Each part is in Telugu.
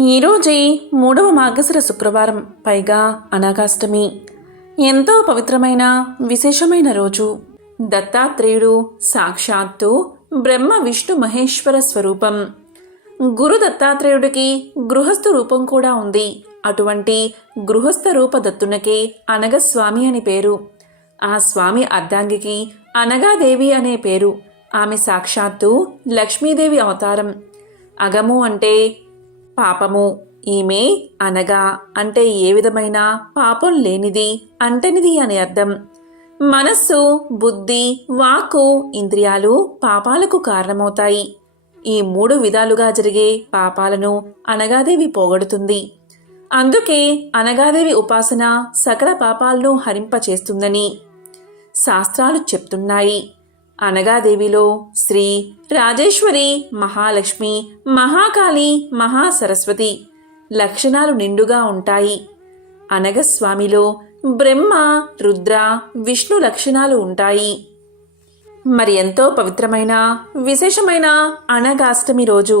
ఈరోజే 3వ మార్గశిర శుక్రవారం, పైగా అనగాష్టమి. ఎంతో పవిత్రమైన విశేషమైన రోజు. దత్తాత్రేయుడు సాక్షాత్తు బ్రహ్మ విష్ణు మహేశ్వర స్వరూపం. గురు దత్తాత్రేయుడికి గృహస్థ రూపం కూడా ఉంది. అటువంటి గృహస్థ రూప దత్తునకే అనగస్వామి అని పేరు. ఆ స్వామి అర్ధాంగికి అనగాదేవి అనే పేరు. ఆమె సాక్షాత్తు లక్ష్మీదేవి అవతారం. అగము అంటే పాపము. ఈమె అనగా అంటే ఏ విధమైన పాపం లేనిది, అంటనిది అని అర్థం. మనస్సు, బుద్ధి, వాక్కు, ఇంద్రియాలు పాపాలకు కారణమవుతాయి. ఈ 3 విధాలుగా జరిగే పాపాలను అనగాదేవి పోగొడుతుంది. అందుకే అనగాదేవి ఉపాసన సకల పాపాలను హరింపచేస్తుందని శాస్త్రాలు చెప్తున్నాయి. అనగాదేవిలో శ్రీ రాజేశ్వరి, మహాలక్ష్మి, మహాకాళి, మహాసరస్వతి లక్షణాలు నిండుగా ఉంటాయి. అనగస్వామిలో బ్రహ్మ, రుద్ర, విష్ణు లక్షణాలు ఉంటాయి. మరి ఎంతో పవిత్రమైన విశేషమైన అనగాష్టమి రోజు,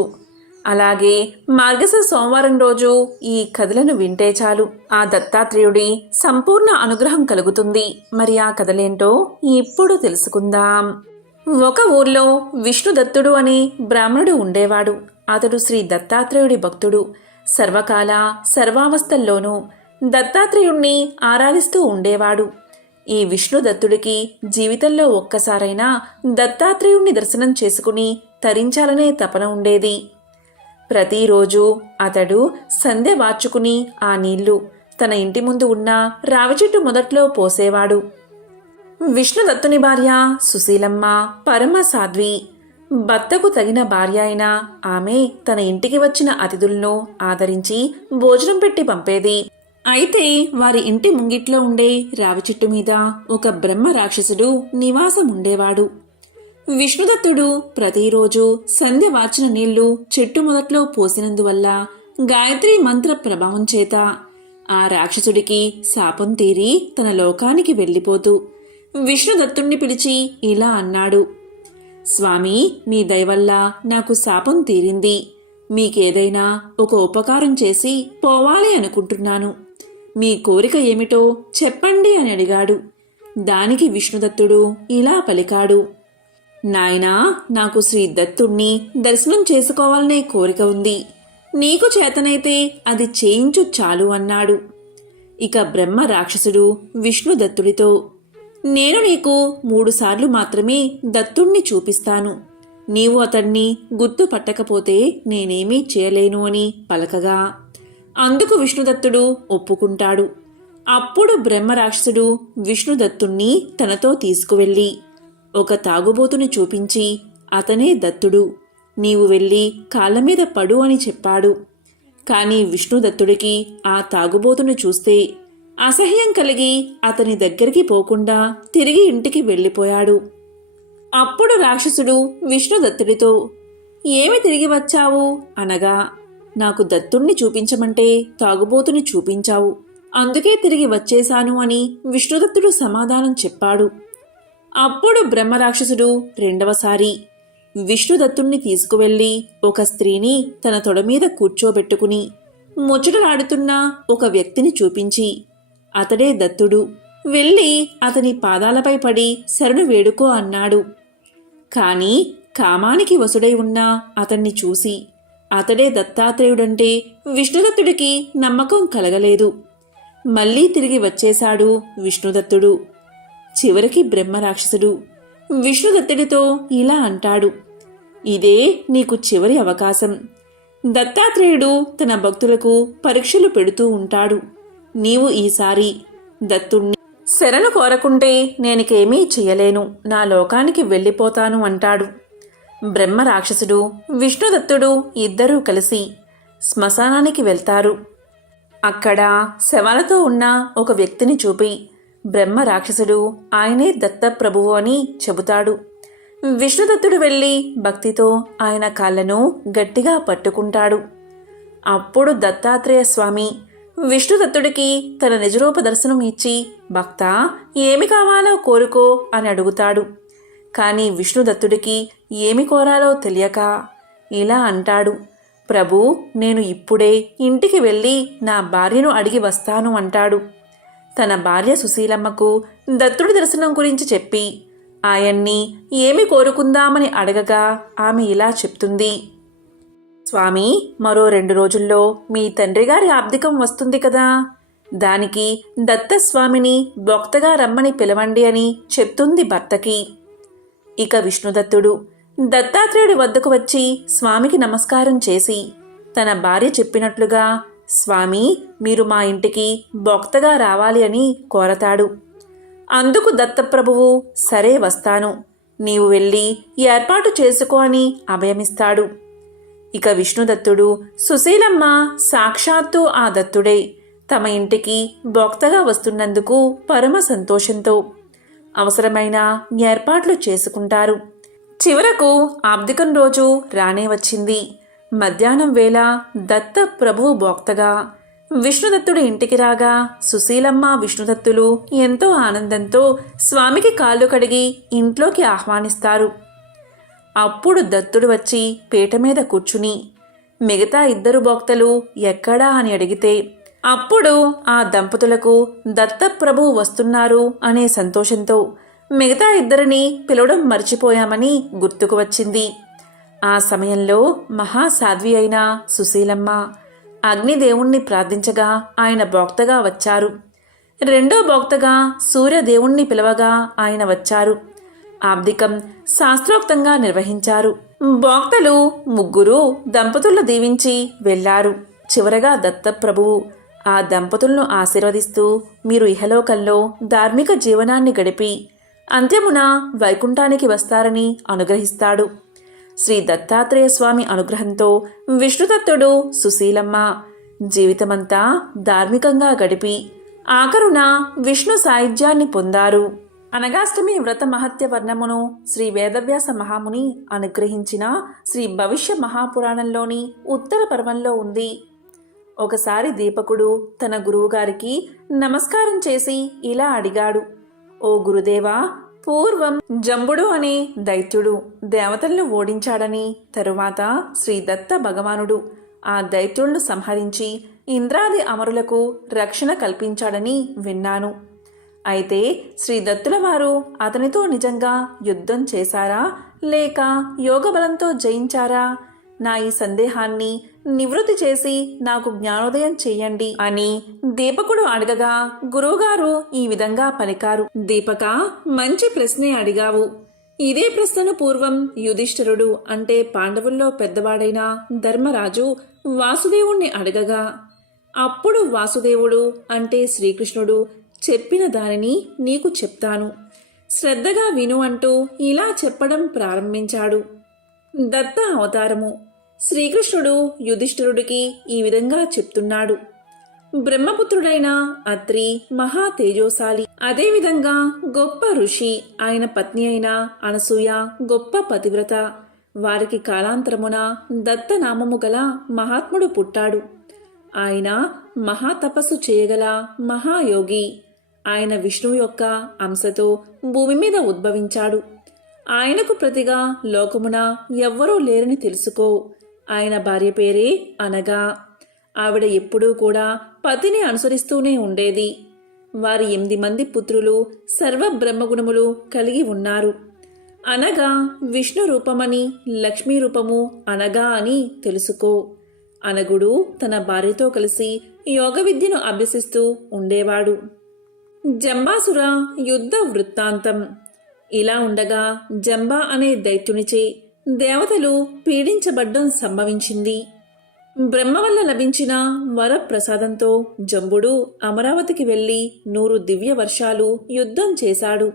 అలాగే మార్గశిర సోమవారం రోజు ఈ కథలను వింటే చాలు ఆ దత్తాత్రేయుడి సంపూర్ణ అనుగ్రహం కలుగుతుంది. మరి ఆ కథలేంటో ఇప్పుడు తెలుసుకుందాం. ఒక ఊర్లో విష్ణుదత్తుడు అనే బ్రాహ్మణుడు ఉండేవాడు. అతడు శ్రీ దత్తాత్రేయుడి భక్తుడు. సర్వకాల సర్వావస్థల్లోనూ దత్తాత్రేయుణ్ణి ఆరాధిస్తూ ఉండేవాడు. ఈ విష్ణుదత్తుడికి జీవితంలో ఒక్కసారైనా దత్తాత్రేయుణ్ణి దర్శనం చేసుకుని తరించాలనే తపన ఉండేది. ప్రతిరోజు అతడు సంధ్య వార్చుకుని ఆ నీళ్లు తన ఇంటి ముందు ఉన్న రావి చెట్టు మొదట్లో పోసేవాడు. విష్ణుదత్తుని భార్య సుశీలమ్మ పరమ సాధ్వి. భర్తకు తగిన భార్య అయిన ఆమె తన ఇంటికి వచ్చిన అతిథులను ఆదరించి భోజనం పెట్టి పంపేది. అయితే వారి ఇంటి ముంగిట్లో ఉండే రావి చెట్టు మీద ఒక బ్రహ్మ రాక్షసుడు నివాసం ఉండేవాడు. విష్ణుదత్తుడు ప్రతిరోజు సంధ్య వార్చిన నీళ్లు చెట్టు మొదట్లో పోసినందువల్ల గాయత్రి మంత్ర ప్రభావం చేత ఆ రాక్షసుడికి శాపం తీరి తన లోకానికి వెళ్ళిపోతూ విష్ణుదత్తుణ్ణి పిలిచి ఇలా అన్నాడు: స్వామి, మీ దయవల్ల నాకు శాపం తీరింది. మీకేదైనా ఒక ఉపకారం చేసి పోవాలి అనుకుంటున్నాను. మీ కోరిక ఏమిటో చెప్పండి అని అడిగాడు. దానికి విష్ణుదత్తుడు ఇలా పలికాడు: నాయనా, నాకు శ్రీ దత్తుణ్ణి దర్శనం చేసుకోవాలనే కోరిక ఉంది. నీకు చేతనైతే అది చేయించు చాలు అన్నాడు. ఇక బ్రహ్మ రాక్షసుడు విష్ణుదత్తుడితో: నేను నీకు 3 సార్లు మాత్రమే దత్తుణ్ణి చూపిస్తాను. నీవు అతన్ని గుర్తుపట్టకపోతే నేనేమీ చేయలేను అని పలకగా అందుకు విష్ణుదత్తుడు ఒప్పుకుంటాడు. అప్పుడు బ్రహ్మరాక్షసుడు విష్ణుదత్తుణ్ణి తనతో తీసుకువెళ్ళి ఒక తాగుబోతుని చూపించి, అతనే దత్తుడు, నీవు వెళ్ళి కాళ్ళమీద పడు అని చెప్పాడు. కాని విష్ణుదత్తుడికి ఆ తాగుబోతుని చూస్తే అసహ్యం కలిగి అతని దగ్గరికి పోకుండా తిరిగి ఇంటికి వెళ్ళిపోయాడు. అప్పుడు రాక్షసుడు విష్ణుదత్తుడితో: ఏమి తిరిగి వచ్చావు అనగా, నాకు దత్తుణ్ణి చూపించమంటే తాగుబోతుని చూపించావు, అందుకే తిరిగి వచ్చేశాను అని విష్ణుదత్తుడు సమాధానం చెప్పాడు. అప్పుడు బ్రహ్మరాక్షసుడు రెండవసారి విష్ణుదత్తుణ్ణి తీసుకువెళ్ళి ఒక స్త్రీని తన తొడ మీద కూర్చోబెట్టుకుని ముచ్చటలాడుతున్న ఒక వ్యక్తిని చూపించి, అతడే దత్తుడు, వెళ్ళి అతని పాదాలపై పడి శరణు వేడుకో అన్నాడు. కాని కామానికి వసుడై ఉన్న అతన్ని చూసి అతడే దత్తాత్రేయుడంటే విష్ణుదత్తుడికి నమ్మకం కలగలేదు. మళ్లీ తిరిగి వచ్చేశాడు విష్ణుదత్తుడు. చివరికి బ్రహ్మరాక్షసుడు విష్ణుదత్తుడితో ఇలా అంటాడు: ఇదే నీకు చివరి అవకాశం. దత్తాత్రేయుడు తన భక్తులకు పరీక్షలు పెడుతూ ఉంటాడు. నీవు ఈసారి దత్తుణ్ణి శరణు కోరకుంటే నేనికేమీ చెయ్యలేను, నా లోకానికి వెళ్ళిపోతాను అంటాడు. బ్రహ్మ రాక్షసుడు విష్ణుదత్తుడు ఇద్దరూ కలిసి శ్మశానానికి వెళ్తారు. అక్కడ శవాలతో ఉన్న ఒక వ్యక్తిని చూపి బ్రహ్మ రాక్షసుడు ఆయనే దత్తప్రభువు అని చెబుతాడు. విష్ణుదత్తుడు వెళ్ళి భక్తితో ఆయన కాళ్లను గట్టిగా పట్టుకుంటాడు. అప్పుడు దత్తాత్రేయ స్వామి విష్ణుదత్తుడికి తన నిజరూప దర్శనం ఇచ్చి, భక్తా, ఏమి కావాలో కోరుకో అని అడుగుతాడు. కాని విష్ణుదత్తుడికి ఏమి కోరాలో తెలియక ఇలా అంటాడు: ప్రభూ, నేను ఇప్పుడే ఇంటికి వెళ్ళి నా భార్యను అడిగి వస్తాను అంటాడు. తన భార్య సుశీలమ్మకు దత్తుడి దర్శనం గురించి చెప్పి ఆయన్ని ఏమి కోరుకుందామని అడగగా ఆమె ఇలా చెప్తుంది. స్వామి, మరో 2 రోజుల్లో మీ తండ్రిగారి ఆబ్దికం వస్తుంది కదా, దానికి దత్తస్వామిని భక్తగా రమ్మని పిలవండి అని చెప్తుంది భర్తకి. ఇక విష్ణుదత్తుడు దత్తాత్రేయుడి వద్దకు వచ్చి స్వామికి నమస్కారం చేసి తన భార్య చెప్పినట్లుగా స్వామి, మీరు మా ఇంటికి భక్తగా రావాలి అని కోరతాడు. అందుకు దత్తప్రభువు సరే వస్తాను, నీవు వెళ్ళి ఏర్పాటు చేసుకో అని అభయమిస్తాడు. ఇక విష్ణుదత్తుడు సుశీలమ్మ సాక్షాత్తు ఆ దత్తుడే తమ ఇంటికి భక్తగా వస్తున్నందుకు పరమ సంతోషంతో అవసరమైన ఏర్పాట్లు చేసుకుంటారు. చివరకు ఆబ్దికం రోజు రానే వచ్చింది. మధ్యాహ్నం వేళ దత్త ప్రభువు భోక్తగా విష్ణుదత్తుడి ఇంటికి రాగా సుశీలమ్మ విష్ణుదత్తులు ఎంతో ఆనందంతో స్వామికి కాళ్ళు కడిగి ఇంట్లోకి ఆహ్వానిస్తారు. అప్పుడు దత్తుడు వచ్చి పీట మీద కూర్చుని మిగతా 2 భోక్తలు ఎక్కడా అని అడిగితే అప్పుడు ఆ దంపతులకు దత్తప్రభువు వస్తున్నారు అనే సంతోషంతో మిగతా 2 పిలవడం మర్చిపోయామని గుర్తుకు వచ్చింది. ఆ సమయంలో మహాసాధ్వి అయిన సుశీలమ్మ అగ్నిదేవుణ్ణి ప్రార్థించగా ఆయన భోక్తగా వచ్చారు. 2వ భోక్తగా సూర్యదేవుణ్ణి పిలవగా ఆయన వచ్చారు. ఆబ్దికం శాస్త్రోక్తంగా నిర్వహించారు. భోక్తలు 3 దంపతులను దీవించి వెళ్లారు. చివరగా దత్తప్రభువు ఆ దంపతులను ఆశీర్వదిస్తూ మీరు ఇహలోకంలో ధార్మిక జీవనాన్ని గడిపి అంత్యమున వైకుంఠానికి వస్తారని అనుగ్రహిస్తాడు. శ్రీ దత్తాత్రేయ స్వామి అనుగ్రహంతో విష్ణుదత్తుడు సుశీలమ్మ జీవితమంతా ధార్మికంగా గడిపి ఆఖరున విష్ణు సాయుధ్యాన్ని పొందారు. అనగాష్టమి వ్రత మహత్య వర్ణమును శ్రీ వేదవ్యాస మహాముని అనుగ్రహించిన శ్రీ భవిష్య మహాపురాణంలోని ఉత్తర పర్వంలో ఉంది. ఒకసారి దీపకుడు తన గురువుగారికి నమస్కారం చేసి ఇలా అడిగాడు. ఓ గురుదేవా, పూర్వం జంబుడు అనే దైత్యుడు దేవతలను ఓడించాడని, తరువాత శ్రీ దత్త భగవానుడు ఆ దైత్యులను సంహరించి ఇంద్రాది అమరులకు రక్షణ కల్పించాడని విన్నాను. అయితే శ్రీ దత్తుల వారు అతనితో నిజంగా యుద్ధం చేశారా లేక యోగబలంతో జయించారా? నా ఈ సందేహాన్ని నివృత్తి చేసి నాకు జ్ఞానోదయం చెయ్యండి అని దీపకుడు అడగగా గురువుగారు ఈ విధంగా పలికారు. దీపక, మంచి ప్రశ్నే అడిగావు. ఇదే ప్రశ్నను పూర్వం యుధిష్ఠిరుడు అంటే పాండవుల్లో పెద్దవాడైన ధర్మరాజు వాసుదేవుణ్ణి అడగగా అప్పుడు వాసుదేవుడు అంటే శ్రీకృష్ణుడు చెప్పిన దానిని నీకు చెప్తాను, శ్రద్ధగా విను అంటూ ఇలా చెప్పడం ప్రారంభించాడు. దత్త అవతారము. శ్రీకృష్ణుడు యుధిష్ఠిరుడికి ఈ విధంగా చెప్తున్నాడు. బ్రహ్మపుత్రుడైన అత్రి మహా తేజోశాలి, అదేవిధంగా గొప్ప ఋషి. ఆయన పత్ని అయిన అనసూయ గొప్ప పతివ్రత. వారికి కాలాంతరమున దత్తనామము గల మహాత్ముడు పుట్టాడు. ఆయన మహాతపస్సు చేయగల మహాయోగి. ఆయన విష్ణువు యొక్క అంశతో భూమి మీద ఉద్భవించాడు. ఆయనకు ప్రతిగా లోకమున ఎవ్వరూ లేరని తెలుసుకో. ఆయన భార్య పేరే అనగా. ఆవిడ ఎప్పుడూ కూడా పతిని అనుసరిస్తూనే ఉండేది. వారి 8 మంది పుత్రులు సర్వ బ్రహ్మగుణములు కలిగి ఉన్నారు. అనగా విష్ణు రూపమని, లక్ష్మీ రూపము అనగా అని తెలుసుకో. అనగుడు తన భార్యతో కలిసి యోగ విద్యను అభ్యసిస్తూ ఉండేవాడు. జంబాసుర యుద్ధ వృత్తాంతం. ఇలా ఉండగా జంబా అనే దైత్యునిచే దేవతలు పీడించబడ్డం సంభవించింది. బ్రహ్మ వల్ల లభించిన వరప్రసాదంతో జంబుడు అమరావతికి వెళ్లి 100 దివ్య వర్షాలు యుద్ధం చేశాడు.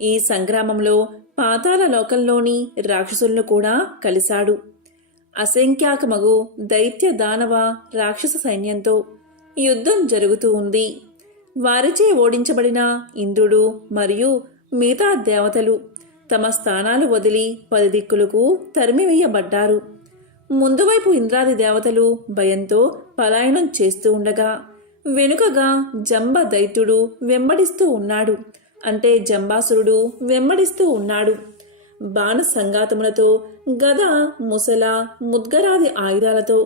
ఈ సంగ్రామంలో పాతాళ లోకంలోని రాక్షసులను కూడా కలిశాడు. అసంఖ్యాకమగు దైత్య దానవ రాక్షస సైన్యంతో యుద్ధం జరుగుతూ ఉంది. వారిచే ఓడించబడిన ఇంద్రుడు మరియు మిగతా దేవతలు తమ స్థానాలు వదిలి 10 దిక్కులకు తరిమివేయబడ్డారు. ముందువైపు ఇంద్రాది దేవతలు భయంతో పలాయనం చేస్తూ ఉండగా వెనుకగా జంబ దైత్యుడు వెంబడిస్తూ ఉన్నాడు. అంటే జంబాసురుడు వెంబడిస్తూ ఉన్నాడు. బాణ సంఘాతములతో గద, ముసల, ముద్గరాది ఆయుధాలతో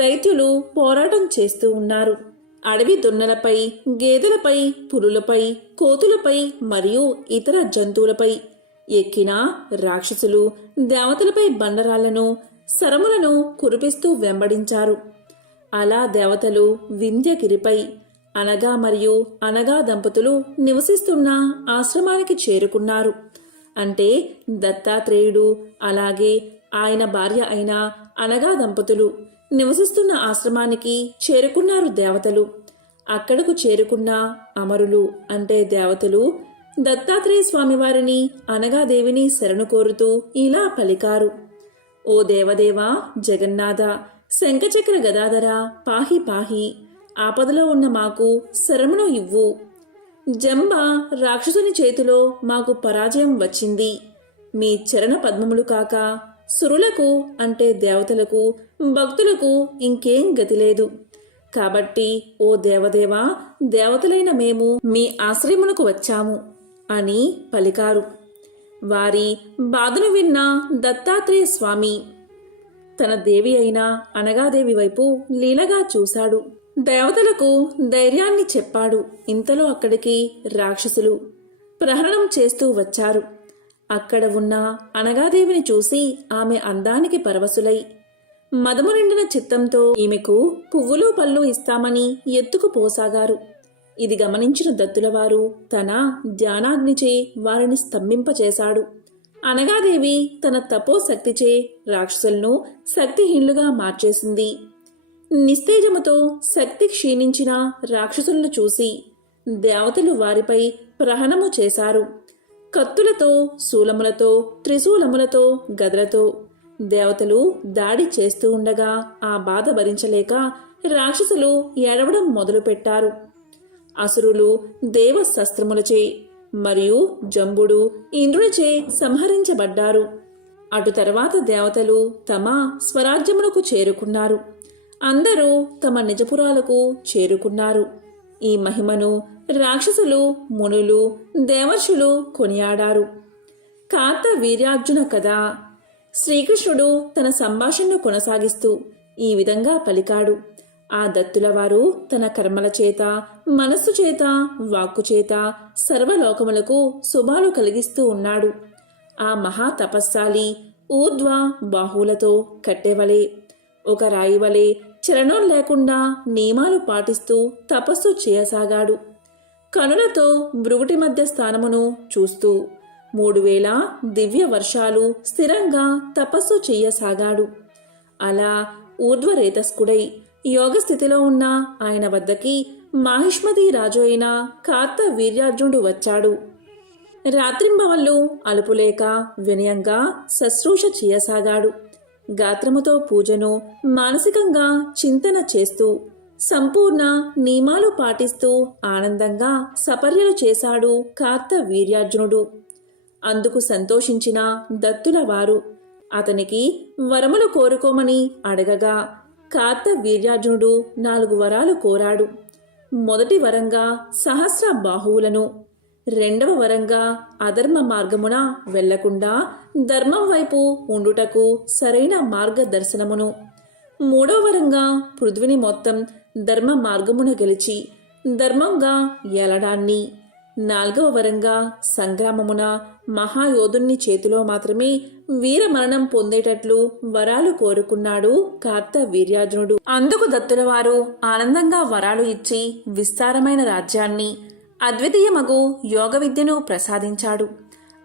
దైత్యులు పోరాటం చేస్తూ ఉన్నారు. అడవి దున్నలపై, గేదెలపై, పులులపై, కోతులపై మరియు ఇతర జంతువులపై ఎక్కిన రాక్షసులు దేవతలపై బండరాళ్లను, శరములను కురిపిస్తూ వెంబడించారు. అలా దేవతలు వింధ్యగిరిపై అనగా మరియు అనగా దంపతులు నివసిస్తున్న ఆశ్రమానికి చేరుకున్నారు. అంటే దత్తాత్రేయుడు అలాగే ఆయన భార్య అయిన అనగా దంపతులు నివసిస్తున్న ఆశ్రమానికి చేరుకున్నారు దేవతలు. అక్కడకు చేరుకున్న అమరులు అంటే దేవతలు దత్తాత్రేయ స్వామివారిని అనగాదేవిని శరణు కోరుతూ ఇలా పలికారు: ఓ దేవదేవా, జగన్నాథ, శంఖచక్ర గదాధర, పాహి పాహి, ఆపదలో ఉన్న మాకు శరణు ఇవ్వు. జంబ రాక్షసుని చేతిలో మాకు పరాజయం వచ్చింది. మీ చరణ పద్మములు కాక సురులకు అంటే దేవతలకు, భక్తులకు ఇంకేం గతి లేదు. కాబట్టి ఓ దేవదేవా, దేవతలైన మేము మీ ఆశ్రయమునకు వచ్చాము అని పలికారు. వారి బాధను విన్న దత్తాత్రేయ స్వామి తన దేవి అయిన అనగాదేవి వైపు లీలగా చూశాడు. దేవతలకు ధైర్యాన్ని చెప్పాడు. ఇంతలో అక్కడికి రాక్షసులు ప్రహరణం చేస్తూ వచ్చారు. అక్కడ ఉన్న అనగాదేవిని చూసి ఆమె అందానికి పరవశులై మదము నిండిన చిత్తంతో ఈమెకు పువ్వులు పళ్ళు ఇస్తామని ఎత్తుకుపోసాగారు. ఇది గమనించిన దత్తులవారు తన ధ్యానాగ్నిచే వారిని స్తంభింపచేశాడు. అనగాదేవి తన తపోశక్తిచే రాక్షసులను శక్తిహీనులుగా మార్చేసింది. నిస్తేజముతో శక్తి క్షీణించిన రాక్షసులను చూసి దేవతలు వారిపై ప్రహణము చేశారు. కత్తులతో, శూలములతో, త్రిశూలములతో, గదలతో దేవతలు దాడి చేస్తూ ఉండగా ఆ బాధ భరించలేక రాక్షసులు ఏడవడం మొదలుపెట్టారు. అసురులు దేవ శస్త్రములచే మరియు జంబుడు ఇంద్రునిచే సంహరించబడ్డారు. అటు తర్వాత దేవతలు తమ స్వరాజ్యములకు చేరుకున్నారు. అందరూ తమ నిజపురాలకు చేరుకున్నారు. ఈ మహిమను రాక్షసులు, మునులు, దేవర్షులు కొనియాడారు. కార్త వీర్యార్జున కథ. శ్రీకృష్ణుడు తన సంభాషణను కొనసాగిస్తూ ఈ విధంగా పలికాడు: ఆ దత్తులవారు తన కర్మల చేత, మనస్సు చేత, వాక్కు చేత సర్వలోకములకు శుభాలు కలిగిస్తూ ఉన్నాడు. ఆ మహా తపస్సాలి ఊర్ధ్వ బాహువులతో కట్టెవలే, ఒక రాయివలే చలనం లేకుండా నియమాలు పాటిస్తూ తపస్సు చేయసాగాడు. కనులతో భృగుటి మధ్య స్థానమును చూస్తూ 3000 దివ్య వర్షాలు స్థిరంగా తపస్సు చెయ్యసాగాడు. అలా ఊర్ధ్వరేతస్కుడై యోగస్థితిలో ఉన్న ఆయన వద్దకి మాహిష్మతి రాజు అయిన కార్త వీర్యార్జునుడు వచ్చాడు. రాత్రింబవళ్ళు అలుపులేక వినయంగా శుశ్రూష చేయసాగాడు. గాత్రముతో పూజను మానసికంగా చింతన చేస్తూ సంపూర్ణ నియమాలు పాటిస్తూ ఆనందంగా సపర్యలు చేశాడు కార్త వీర్యార్జునుడు. అందుకు సంతోషించిన దత్తుల వారు అతనికి వరములు కోరుకోమని అడగగా కార్త వీర్యార్జునుడు 4 వరాలు కోరాడు. మొదటి వరంగా సహస్ర బాహువులను, రెండవ వరంగా అధర్మ మార్గమున వెళ్లకుండా ధర్మం వైపు ఉండుటకు సరైన మార్గదర్శనమును, మూడవ వరంగా పృథ్విని మొత్తం ధర్మ మార్గమున గెలిచి ధర్మంగా ఏలడాన్ని, నాలుగవ వరంగా సంగ్రామమున మహాయోధుని చేతిలో మాత్రమే వీరమరణం పొందేటట్లు వరాలు కోరుకున్నాడు కార్త వీర్యార్జునుడు. అందుకు దత్తులవారు ఆనందంగా వరాలు ఇచ్చి విస్తారమైన రాజ్యాన్ని, అద్వితీయమగు యోగ విద్యను ప్రసాదించాడు.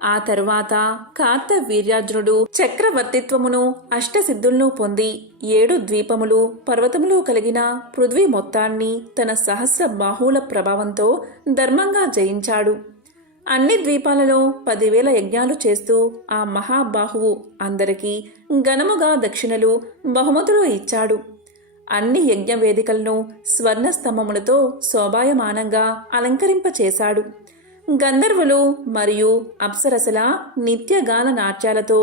ఆ తరువాత కార్త వీర్యార్జునుడు చక్రవర్తిత్వమును, అష్టసిద్ధులను పొంది 7 ద్వీపములు, పర్వతములు కలిగిన పృథ్వీ మొత్తాన్ని తన సహస్ర బాహువుల ప్రభావంతో ధర్మంగా జయించాడు. అన్ని ద్వీపాలలో 10,000 యజ్ఞాలు చేస్తూ ఆ మహాబాహువు అందరికీ ఘనముగా దక్షిణలు, బహుమతులు ఇచ్చాడు. అన్ని యజ్ఞ వేదికలను స్వర్ణ స్తంభములతో శోభాయమానంగా అలంకరింపచేశాడు. గంధర్వులు మరియు అప్సరసల నిత్యగాన నాట్యాలతో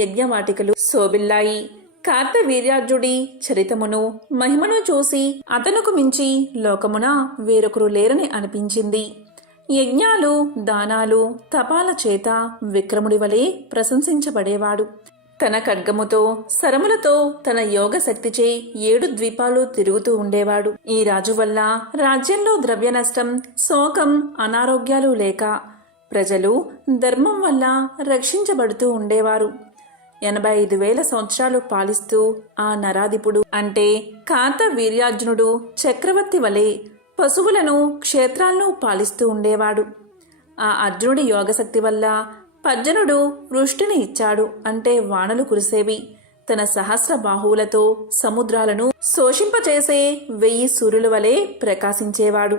యజ్ఞవాటికలు శోభిల్లాయి. కార్త వీర్యార్జుడి చరితమును, మహిమను చూసి అతనుకు మించి లోకమున వేరొకరు లేరని అనిపించింది. యజ్ఞాలు, దానాలు, తపాల చేత విక్రముడి వలె ప్రశంసించబడేవాడు. తన ఖడ్గముతో శరములతో తన యోగ శక్తిచే 7 ద్వీపాలు తిరుగుతూ ఉండేవాడు. ఈ రాజు వల్ల రాజ్యంలో ద్రవ్య నష్టం, శోకం, అనారోగ్యాలు లేక ప్రజలు ధర్మం వల్ల రక్షించబడుతూ ఉండేవారు. 85,000 సంవత్సరాలు పాలిస్తూ ఆ నరాధిపుడు అంటే కార్తవీర్యార్జునుడు చక్రవర్తి వలె పశువులను, క్షేత్రాలను పాలిస్తూ ఉండేవాడు. ఆ అర్జునుడి యోగశక్తి వల్ల పర్జనుడు వృష్టిని ఇచ్చాడు అంటే వానలు కురిసేవి. తన సహస్ర బాహువులతో సముద్రాలను శోషింపచేసే 1000 సూర్యుల వలె ప్రకాశించేవాడు.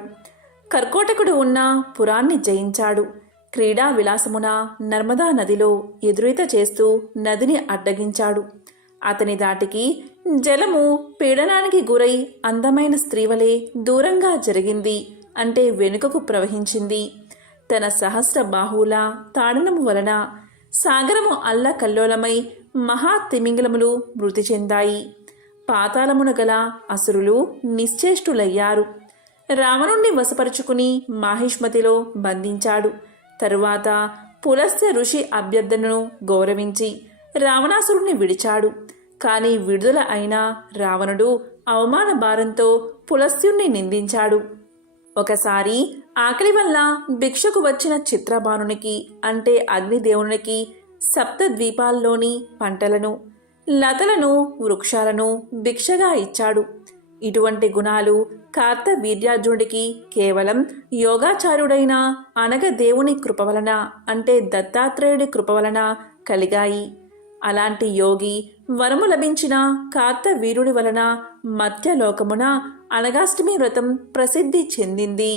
కర్కోటకుడు ఉన్న పురాన్ని జయించాడు. క్రీడా విలాసమున నర్మదా నదిలో ఎదురీత చేస్తూ నదిని అడ్డగించాడు. అతని దాటికి జలము పీడనానికి గురై అందమైన స్త్రీవలే దూరంగా జరిగింది అంటే వెనుకకు ప్రవహించింది. తన సహస్ర బాహువుల తాడనము వలన సాగరము అల్లకల్లోలమై మహా తిమింగలములు మృతి చెందాయి. పాతాళమున గల అసురులు నిశ్చేష్టులయ్యారు. రావణుణ్ణి వశపరుచుకుని మాహిష్మతిలో బంధించాడు. తరువాత పులస్త్య ఋషి అభ్యర్థనను గౌరవించి రావణాసురుణ్ణి విడిచాడు. కాని విడుదల అయిన రావణుడు అవమాన భారంతో పులస్త్యుణ్ణి నిందించాడు. ఒకసారి ఆకలి వల్ల భిక్షకు వచ్చిన చిత్రబాణునికి అంటే అగ్నిదేవునికి సప్తద్వీపాల్లోని పంటలను, లతలను, వృక్షాలను భిక్షగా ఇచ్చాడు. ఇటువంటి గుణాలు కార్తవీర్యార్జునుడికి కేవలం యోగాచార్యుడైన అనగ దేవుని కృప వలన అంటే దత్తాత్రేయుడి కృప వలన కలిగాయి. అలాంటి యోగి వరము లభించిన కార్తవీరుడి వలన మధ్యలోకమున అనగాష్టమి వ్రతం ప్రసిద్ధి చెందింది.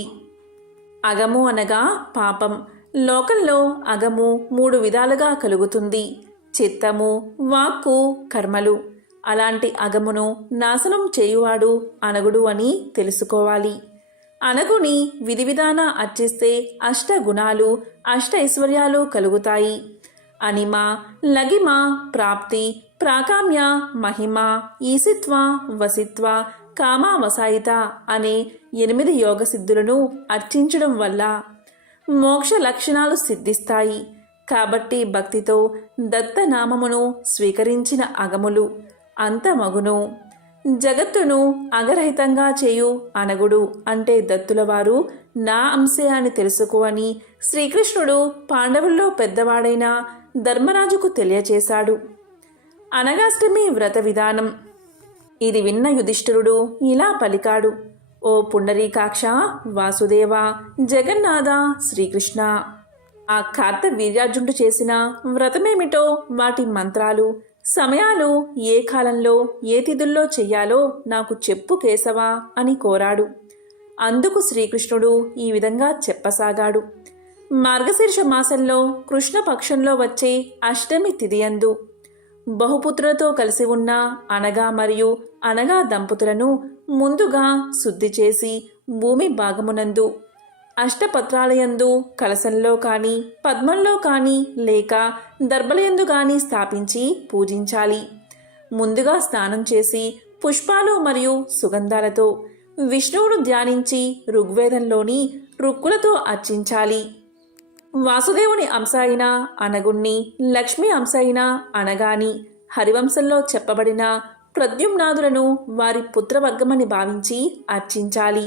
అగము అనగా పాపం. లోకంలో అగము 3 విధాలుగా కలుగుతుంది: చిత్తము, వాక్కు, కర్మలు. అలాంటి అగమును నాశనం చేయువాడు అనగుడు అని తెలుసుకోవాలి. అనగుని విధి విధాన అర్చిస్తే 8 గుణాలు, 8 ఐశ్వర్యాలు కలుగుతాయి. అనిమ, లగిమ, ప్రాప్తి, ప్రాకామ్య, మహిమ, ఈసిత్వ, వసిత్వ, కామావసాయిత అనే 8 యోగ సిద్ధులను అర్చించడం వల్ల మోక్ష లక్షణాలు సిద్ధిస్తాయి. కాబట్టి భక్తితో దత్తనామమును స్వీకరించిన అగములు అంతమగును. జగత్తును అగరహితంగా చేయు అనగుడు అంటే దత్తులవారు నా అంశే అని తెలుసుకో అని శ్రీకృష్ణుడు పాండవుల్లో పెద్దవాడైన ధర్మరాజుకు తెలియచేశాడు. అనగాష్టమి వ్రత విధానం. ఇది విన్న యుధిష్ఠిరుడు ఇలా పలికాడు: ఓ పుండరీకాక్ష, వాసుదేవ, జగన్నాథ, శ్రీకృష్ణ, ఆ కార్తవీర్యార్జునుడు చేసిన వ్రతమేమిటో, వాటి మంత్రాలు, సమయాలు, ఏ కాలంలో ఏ తిథుల్లో చెయ్యాలో నాకు చెప్పు కేశవా అని కోరాడు. అందుకు శ్రీకృష్ణుడు ఈ విధంగా చెప్పసాగాడు: మార్గశీర్ష మాసంలో కృష్ణపక్షంలో వచ్చే అష్టమి తిథియందు బహుపుత్రులతో కలిసి ఉన్న అనగా మరియు అనగా దంపతులను ముందుగా శుద్ధి చేసి భూమి భాగమునందు అష్టపత్రాలయందు కలశంలో కానీ పద్మంలో కానీ లేక దర్భలయందు కానీ స్థాపించి పూజించాలి. ముందుగా స్నానం చేసి పుష్పాలు మరియు సుగంధాలతో విష్ణువును ధ్యానించి ఋగ్వేదంలోని రుక్కులతో అర్చించాలి. వాసుదేవుని అంశ అయిన అనగుణ్ణి, లక్ష్మీ అంశ అయిన అనగాని, హరివంశంలో చెప్పబడిన ప్రద్యుమ్నాదులను వారి పుత్రవర్గమని భావించి అర్చించాలి.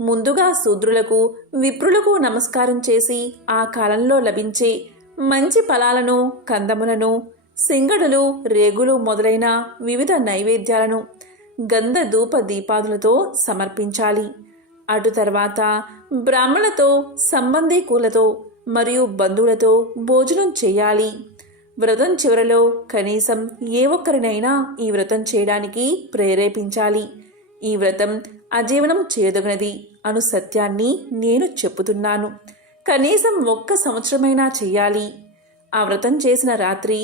ముందుగా శూద్రులకు, విప్రులకు నమస్కారం చేసి ఆ కాలంలో లభించే మంచి ఫలాలను, కందములను, సింగడులు, రేగులు మొదలైన వివిధ నైవేద్యాలను గంధ ధూప దీపాదులతో సమర్పించాలి. అటు తర్వాత బ్రాహ్మణులతో, సంబంధీకులతో మరియు బంధువులతో భోజనం చేయాలి. వ్రతం చివరలో కనీసం ఏ ఒక్కరినైనా ఈ వ్రతం చేయడానికి ప్రేరేపించాలి. ఈ వ్రతం అజీవనం చేయదగినది అను సత్యాన్ని నేను చెప్పుతున్నాను. కనీసం 1 సంవత్సరమైనా చెయ్యాలి. ఆ వ్రతం చేసిన రాత్రి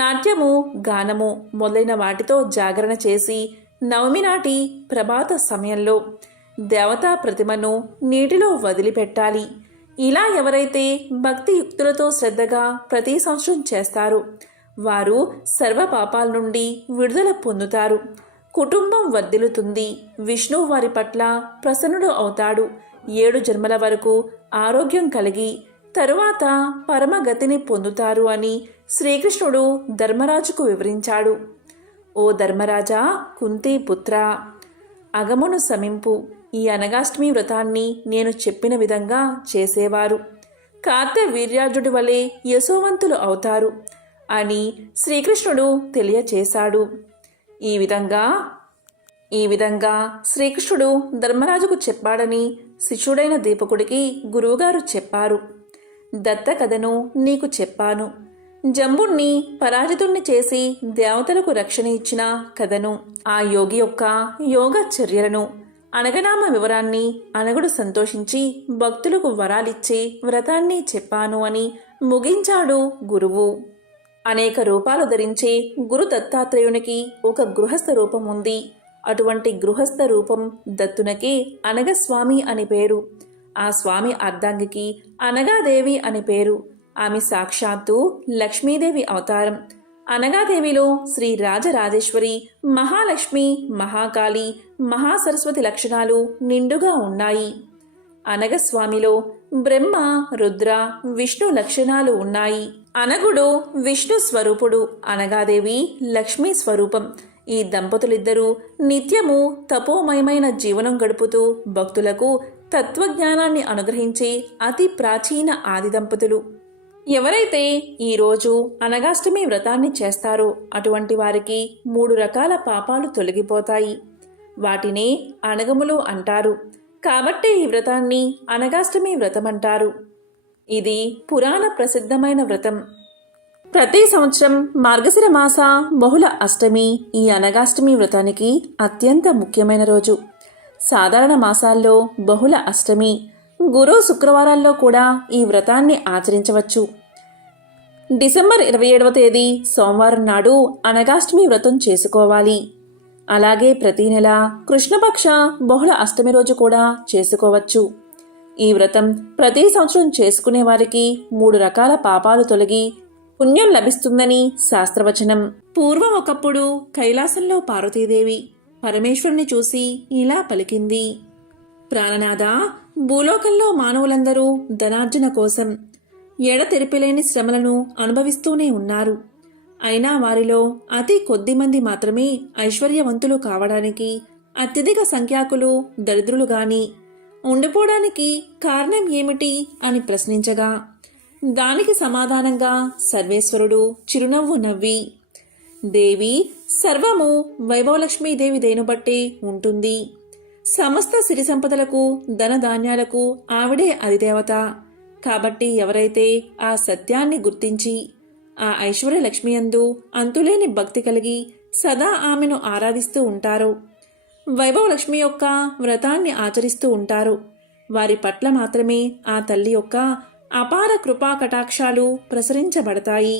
నాట్యము, గానము మొదలైన వాటితో జాగరణ చేసి నవమి నాటి ప్రభాత సమయంలో దేవతా ప్రతిమను నీటిలో వదిలిపెట్టాలి. ఇలా ఎవరైతే భక్తి యుక్తులతో శ్రద్ధగా ప్రతి సంవత్సరం చేస్తారో వారు సర్వ పాపాల నుండి విడుదల పొందుతారు. కుటుంబం వర్ధిల్లుతుంది. విష్ణువు వారి పట్ల ప్రసన్నుడు అవుతాడు. 7 జన్మల వరకు ఆరోగ్యం కలిగి తరువాత పరమగతిని పొందుతారు అని శ్రీకృష్ణుడు ధర్మరాజుకు వివరించాడు. ఓ ధర్మరాజా, కుంతీ పుత్ర, అగమును సమింపు. ఈ అనగాష్టమి వ్రతాన్ని నేను చెప్పిన విధంగా చేసేవారు కార్తవీర్యార్జుడి వలె యశోవంతులు అవుతారు అని శ్రీకృష్ణుడు తెలియచేశాడు. ఈ విధంగా శ్రీకృష్ణుడు ధర్మరాజుకు చెప్పాడని శిష్యుడైన దీపకుడికి గురువుగారు చెప్పారు. దత్త కథను నీకు చెప్పాను. జంబుణ్ణి పరాజితుణ్ణి చేసి దేవతలకు రక్షణ ఇచ్చిన కథను, ఆ యోగి యొక్క యోగ చర్యలను, అనగనామ వివరాన్ని అనగుడు సంతోషించి భక్తులకు వరాలిచ్చే వ్రతాన్ని చెప్పాను అని ముగించాడు గురువు. అనేక రూపాలు ధరించే గురు దత్తాత్రేయునికి ఒక గృహస్థ రూపం ఉంది. అటువంటి గృహస్థ రూపం దత్తునకి అనగస్వామి అని పేరు. ఆ స్వామి అర్ధాంగికి అనగాదేవి అని పేరు. ఆమె సాక్షాత్తు లక్ష్మీదేవి అవతారం. అనగాదేవిలో శ్రీ రాజరాజేశ్వరి, మహాలక్ష్మి, మహాకాళి, మహాసరస్వతి లక్షణాలు నిండుగా ఉన్నాయి. అనగస్వామిలో బ్రహ్మ, రుద్ర, విష్ణు లక్షణాలు ఉన్నాయి. అనగుడు విష్ణు స్వరూపుడు, అనగాదేవి లక్ష్మీ స్వరూపం. ఈ దంపతులిద్దరూ నిత్యము తపోమయమైన జీవనం గడుపుతూ భక్తులకు తత్వజ్ఞానాన్ని అనుగ్రహించే అతి ప్రాచీన ఆది దంపతులు. ఎవరైతే ఈరోజు అనగాష్టమి వ్రతాన్ని చేస్తారో అటువంటి వారికి 3 రకాల పాపాలు తొలగిపోతాయి. వాటినే అనగములు అంటారు. కాబట్టి ఈ వ్రతాన్ని అనగాష్టమి వ్రతం అంటారు. ఇది పురాణ ప్రసిద్ధమైన వ్రతం. ప్రతి సంవత్సరం మార్గశిర మాస బహుళ అష్టమి ఈ అనగాష్టమి వ్రతానికి అత్యంత ముఖ్యమైన రోజు. సాధారణ మాసాల్లో బహుళ అష్టమి, గురు శుక్రవారాల్లో కూడా ఈ వ్రతాన్ని ఆచరించవచ్చు. డిసెంబర్ 27వ తేదీ సోమవారం నాడు అనగాష్టమి వ్రతం చేసుకోవాలి. అలాగే ప్రతి నెల కృష్ణపక్ష బహుళ అష్టమి రోజు కూడా చేసుకోవచ్చు. ఈ వ్రతం ప్రతి సంవత్సరం చేసుకునే వారికి 3 రకాల పాపాలు తొలగి పుణ్యం లభిస్తుందని శాస్త్రవచనం. పూర్వం ఒకప్పుడు కైలాసంలో పార్వతీదేవి పరమేశ్వరుని చూసి ఇలా పలికింది: ప్రాణనాథ, భూలోకంలో మానవులందరూ ధనార్జన కోసం ఎడతెరిపిలేని శ్రమలను అనుభవిస్తూనే ఉన్నారు. అయినా వారిలో అతి కొద్ది మంది మాత్రమే ఐశ్వర్యవంతులు కావడానికి, అత్యధిక సంఖ్యాకులు దరిద్రులు గాని ఉండిపోవడానికి కారణం ఏమిటి అని ప్రశ్నించగా, దానికి సమాధానంగా సర్వేశ్వరుడు చిరునవ్వు నవ్వి, దేవి, సర్వము వైభవలక్ష్మీదేవి దేనుబట్టే ఉంటుంది. సమస్త సిరి సంపదలకు, ధనధాన్యాలకు ఆవిడే అధిదేవత. కాబట్టి ఎవరైతే ఆ సత్యాన్ని గుర్తించి ఆ ఐశ్వర్య లక్ష్మియందు అంతులేని భక్తి కలిగి సదా ఆమెను ఆరాధిస్తూ ఉంటారో, వైభవలక్ష్మి యొక్క వ్రతాన్ని ఆచరిస్తూ ఉంటారు, వారి పట్ల మాత్రమే ఆ తల్లి యొక్క అపార కృపా కటాక్షాలు ప్రసరించబడతాయి.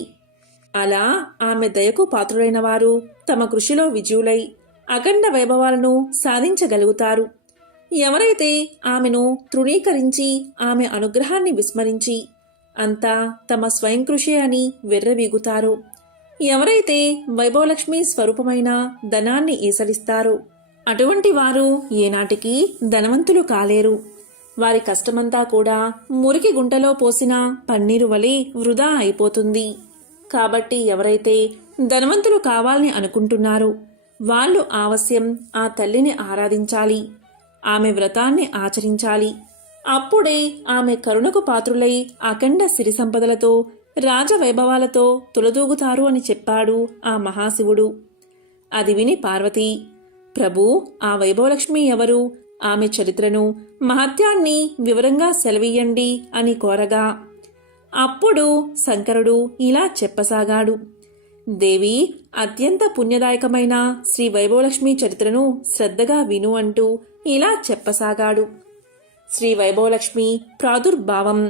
అలా ఆమె దయకు పాత్రులైన వారు తమ కృషిలో విజయులై అఖండ వైభవాలను సాధించగలుగుతారు. ఎవరైతే ఆమెను తృణీకరించి ఆమె అనుగ్రహాన్ని విస్మరించి అంతా తమ స్వయం కృషి అని వెర్రవీగుతారో, ఎవరైతే వైభవలక్ష్మి స్వరూపమైన ధనాన్ని ఈసలిస్తారో అటువంటి వారు ఏనాటికి ధనవంతులు కాలేరు. వారి కష్టమంతా కూడా మురికి గుంటలో పోసిన పన్నీరు వలె వృధా అయిపోతుంది. కాబట్టి ఎవరైతే ధనవంతులు కావాలని అనుకుంటున్నారో వాళ్ళు అవశ్యం ఆ తల్లిని ఆరాధించాలి, ఆమె వ్రతాన్ని ఆచరించాలి. అప్పుడే ఆమె కరుణకు పాత్రులై అఖండ సిరి సంపదలతో, రాజవైభవాలతో తులదూగుతారు అని చెప్పాడు ఆ మహాశివుడు. అది విని పార్వతి, ప్రభు, ఆ వైభవలక్ష్మి ఎవరు? ఆమె చరిత్రను, మహత్యాన్ని వివరంగా సెలవీయండి అని కోరగా, అప్పుడు శంకరుడు ఇలా చెప్పసాగాడు: దేవి, అత్యంత పుణ్యదాయకమైన శ్రీ వైభవలక్ష్మి చరిత్రను శ్రద్ధగా విను అంటూ ఇలా చెప్పసాగాడు. శ్రీ వైభవలక్ష్మి ప్రాదుర్భావం.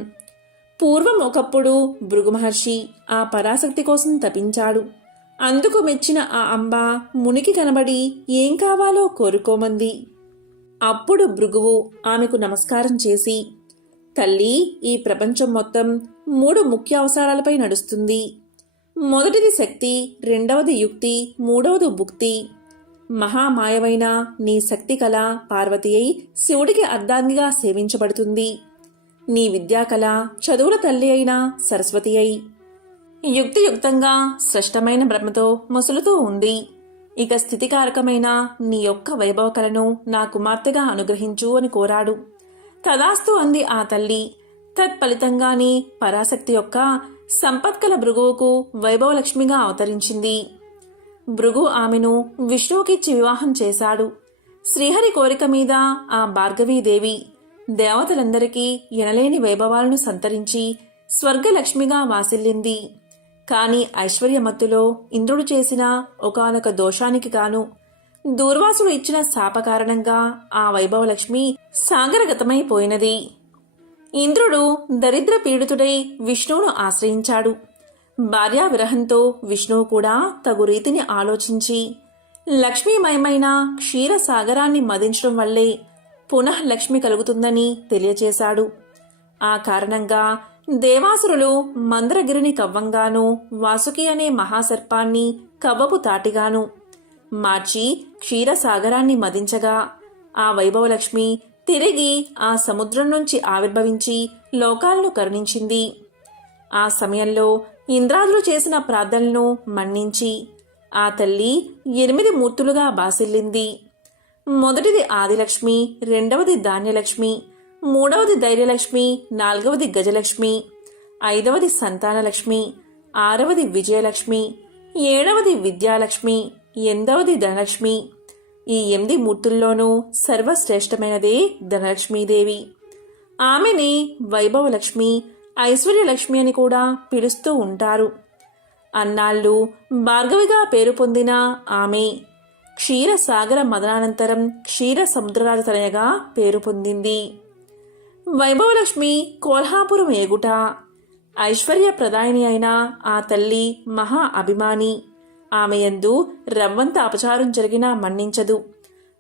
పూర్వం ఒకప్పుడు భృగు మహర్షి ఆ పరాశక్తి కోసం తపించాడు. అందుకు మెచ్చిన ఆ అంబ మునికి కనబడి ఏం కావాలో కోరుకోమంది. అప్పుడు భృగువు ఆమెకు నమస్కారం చేసి, తల్లి, ఈ ప్రపంచం మొత్తం 3 ముఖ్య అవసరాలపై నడుస్తుంది. మొదటిది శక్తి, రెండవది యుక్తి, మూడవది భుక్తి. మహామాయమైన నీ శక్తి కళ పార్వతి అయి శివుడికి అర్ధాంగిగా సేవించబడుతుంది. నీ విద్యాకళ చదువుల తల్లి అయిన సరస్వతి అయి యుక్తియుక్తంగా స్పష్టమైన బ్రహ్మతో మొసలుతూ ఉంది. ఇక స్థితికారకమైన నీ యొక్క వైభవ కలను నా కుమార్తెగా అనుగ్రహించు అని కోరాడు. తదాస్తు అంది ఆ తల్లి. తత్ఫలితంగానే పరాశక్తి యొక్క సంపత్కల భృగువుకు వైభవలక్ష్మిగా అవతరించింది. భృగు ఆమెను విష్ణువుకిచ్చి వివాహం చేశాడు. శ్రీహరి కోరిక మీద ఆ భార్గవీదేవి దేవతలందరికీ ఎనలేని వైభవాలను సంతరించి స్వర్గలక్ష్మిగా వాసిల్లింది. కాని ఐశ్వర్యమత్తులో ఇంద్రుడు చేసిన ఒకానొక దోషానికి గాను దూర్వాసుడు ఇచ్చిన శాప కారణంగా ఆ వైభవలక్ష్మి సాగరగతమైపోయినది. ఇంద్రుడు దరిద్ర పీడితుడై విష్ణువును ఆశ్రయించాడు. భార్యా విరహంతో విష్ణువు కూడా తగు రీతిని ఆలోచించి లక్ష్మీమయమైన క్షీరసాగరాన్ని మదించడం వల్లే పునః లక్ష్మి కలుగుతుందని తెలియచేశాడు. ఆ కారణంగా దేవాసురులు మందరగిరిని కవ్వంగాను వాసుకి అనే మహాసర్పాన్ని కవ్వపు తాటిగాను మార్చి క్షీరసాగరాన్ని మదించగా ఆ వైభవలక్ష్మి తిరిగి ఆ సముద్రం నుంచి ఆవిర్భవించి లోకాలను కరుణించింది. ఆ సమయంలో ఇంద్రాదులు చేసిన ప్రార్థనలను మన్నించి ఆ తల్లి 8 మూర్తులుగా బాసిల్లింది. మొదటిది ఆదిలక్ష్మి, రెండవది ధాన్యలక్ష్మి, మూడవది ధైర్యలక్ష్మి, నాలుగవది గజలక్ష్మి, ఐదవది సంతానలక్ష్మి, ఆరవది విజయలక్ష్మి, ఏడవది విద్యాలక్ష్మి, 8వది ధనలక్ష్మి. ఈ 8 మూర్తుల్లోనూ సర్వశ్రేష్టమైనదే ధనలక్ష్మీదేవి. ఆమెని వైభవలక్ష్మి, ఐశ్వర్యలక్ష్మి అని కూడా పిలుస్తూ ఉంటారు. అన్నాళ్ళు భార్గవిగా పేరు పొందిన ఆమె క్షీరసాగర మదనానంతరం క్షీర సముద్రరాజతనయగా పేరు పొందింది. వైభవలక్ష్మి కోల్హాపురం ఏగుట, ఐశ్వర్య ప్రదాయిని అయిన ఆ తల్లి మహా అభిమాని. ఆమె యందు రవ్వంత అపచారం జరిగినా మన్నించదు.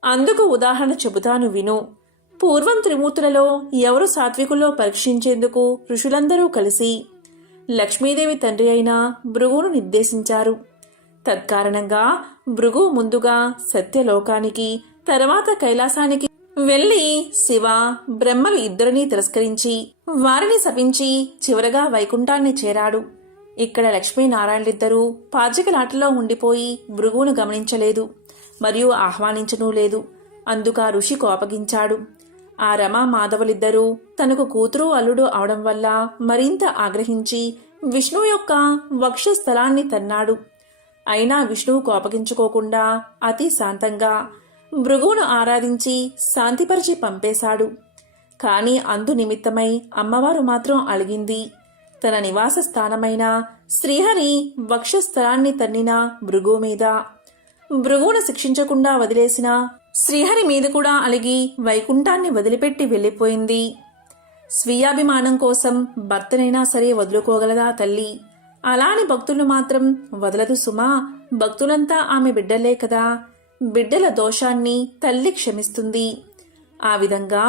అందుకు ఉదాహరణ చెబుతాను విను. పూర్వం త్రిమూర్తులలో ఎవరు సాత్వికుల్లో పరీక్షించేందుకు ఋషులందరూ కలిసి లక్ష్మీదేవి తండ్రి అయిన భృగువును నిర్దేశించారు. తత్కారణంగా భృగువు ముందుగా సత్యలోకానికి, తర్వాత కైలాసానికి వెళ్లి శివ బ్రహ్మలు ఇద్దరినీ తిరస్కరించి వారిని శపించి చివరగా వైకుంఠాన్ని చేరాడు. ఇక్కడ లక్ష్మీనారాయణలిద్దరూ పాచికలాటలో ఉండిపోయి భృగువును గమనించలేదు, మరియు ఆహ్వానించనూ లేదు. అందుక ఋషి కోపగించాడు. ఆ రమా మాధవులిద్దరూ తనకు కూతురు అల్లుడు అవడం వల్ల మరింత ఆగ్రహించి విష్ణువు యొక్క వక్షస్థలాన్ని తన్నాడు. అయినా విష్ణువు కోపగించుకోకుండా అతి శాంతంగా భృగువును ఆరాధించి శాంతిపరిచి పంపేశాడు. కాని అందు నిమిత్తమై అమ్మవారు మాత్రం అలిగింది. తన నివాస స్థానమైన శ్రీహరి వక్షస్థలాన్ని తన్నిన భృగువు మీద, భృగువును శిక్షించకుండా వదిలేసిన శ్రీహరి మీద కూడా అలిగి వైకుంఠాన్ని వదిలిపెట్టి వెళ్ళిపోయింది. స్వీయాభిమానం కోసం భర్తనైనా సరే వదులుకోగలదా తల్లి? అలాని భక్తులు మాత్రం వదలదు సుమా. భక్తులంతా ఆమె బిడ్డలే కదా. బిడ్డల దోషాన్ని తల్లి క్షమిస్తుంది. ఆ విధంగా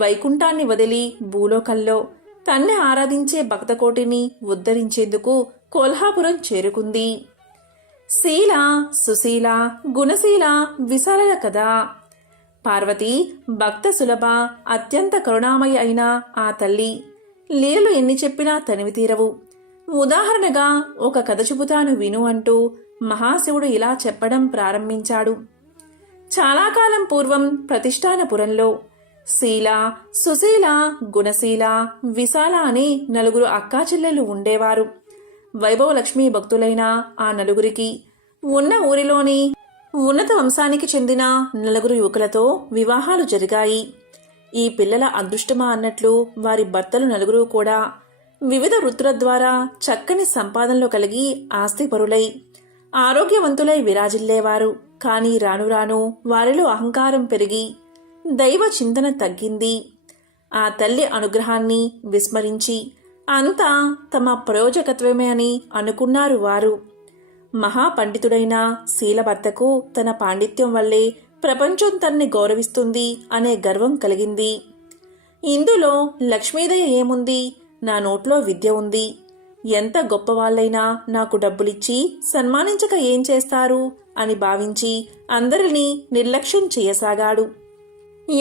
వైకుంఠాన్ని వదిలి భూలోకంలో తన్నే ఆరాధించే భక్తకోటిని ఉద్ధరించేందుకు కోల్హాపురం చేరుకుంది. శీల, సుశీల, గుణశీల, విశాల కదా. పార్వతి భక్త సులభ, అత్యంత కరుణామయ అయిన ఆ తల్లి లీలలు ఎన్ని చెప్పినా తనివి తీరవు. ఉదాహరణగా ఒక కథ చెబుతాను విను అంటూ మహాశివుడు ఇలా చెప్పడం ప్రారంభించాడు. చాలా కాలం పూర్వం ప్రతిష్టానపురంలో శీల, సుశీల, గుణశీల, విశాల అనే 4 అక్కాచెల్లెలు ఉండేవారు. వైభవలక్ష్మి భక్తులైన ఆ 4కి ఉన్న ఊరిలోని ఉన్నత వంశానికి చెందిన 4 యువకులతో వివాహాలు జరిగాయి. ఈ పిల్లల అదృష్టమా అన్నట్లు వారి భర్తలు 4 కూడా వివిధ వృత్తుల ద్వారా చక్కని సంపాదనలు కలిగి ఆస్తిపరులై ఆరోగ్యవంతులై విరాజిల్లేవారు. కాని రాను రాను వారిలో అహంకారం పెరిగి దైవ చింతన తగ్గింది. ఆ తల్లి అనుగ్రహాన్ని విస్మరించి అంతా తమ ప్రయోజకత్వమే అని అనుకున్నారు వారు. మహాపండితుడైన శీలభర్తకు తన పాండిత్యం వల్లే ప్రపంచం తన్ని గౌరవిస్తుంది అనే గర్వం కలిగింది. ఇందులో లక్ష్మీదయ ఏముంది? నా నోట్లో విద్య ఉంది. ఎంత గొప్పవాళ్లైనా నాకు డబ్బులిచ్చి సన్మానించక ఏం చేస్తారు అని భావించి అందరినీ నిర్లక్ష్యం చేయసాగాడు.